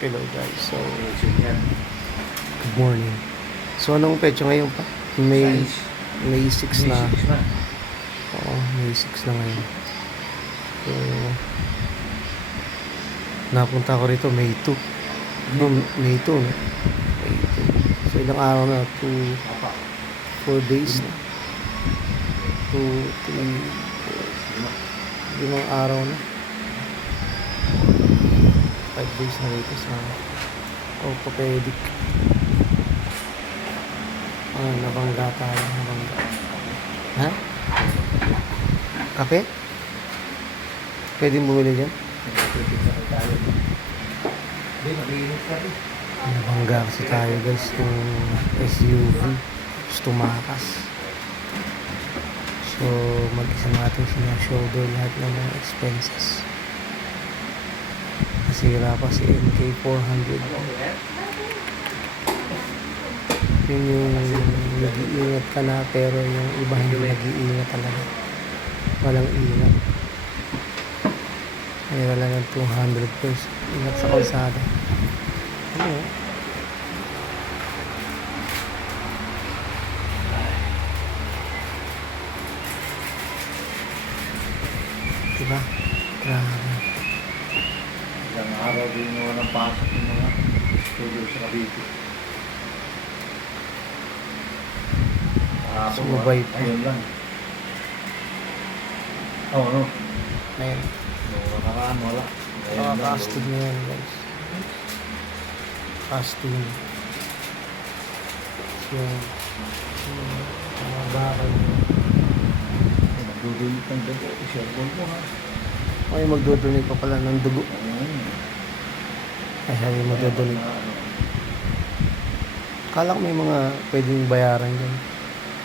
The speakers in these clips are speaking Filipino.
Hello guys, so good morning. So anong petsa ngayon pa? May 6 na. Oo, May 6 na ngayon. So napunta ko rito May 2. No, May 2 no? May 2. So ilang araw na? 4 days na. 2, 3, 5 araw na. 5 days na rito sa orthopedic. Nabangga tayo. Ha? Kape? Pwede bumili dyan? Nabangga kasi tayo guys. Yung SUV. Tumakas. So, mag-isa natin shoulder lahat ng mga expenses. Nasira pa si MK400. Yun yung nag-iingat ka na pero yung iba hindi nag-iingat talaga. Walang ingat. Ay wala ng 200%. Ingat sa kalsada. Ano? Diba? Grabe. Ilang araw din mo ng pasok ng mga studio sa Cavite. Sumabay pa. Ayun lang. Oo, no? Ayun. Noong nakaraan, wala. Casting na yan guys. Casting. So, mga bakal. Nagdudulot ng dugo. I-share mo ha. Ay, magdodonate pa pala ng dugo. Ay, sabi magdodonate. Kala ko may mga pwedeng bayaran dyan.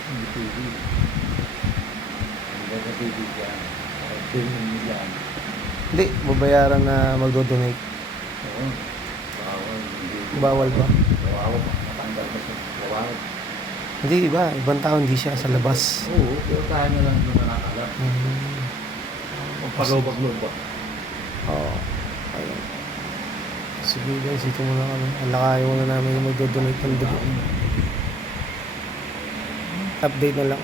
Hindi pwede. Hindi ka pwede dyan. Pwede mo dyan. Hindi, babayaran na magdodonate. Oo. Bawal. Bawal ba? Bawal. Matanggal ka siya. Bawal. Hindi, iba. Ibang tao hindi siya sa labas. Oo. Pero tayo na lang doon na nakala. Magpalobag-lobag. Oo. Ayun. Sige guys, ito muna kami. Alakayo muna namin yung magdodonate ng dugo. Update na lang.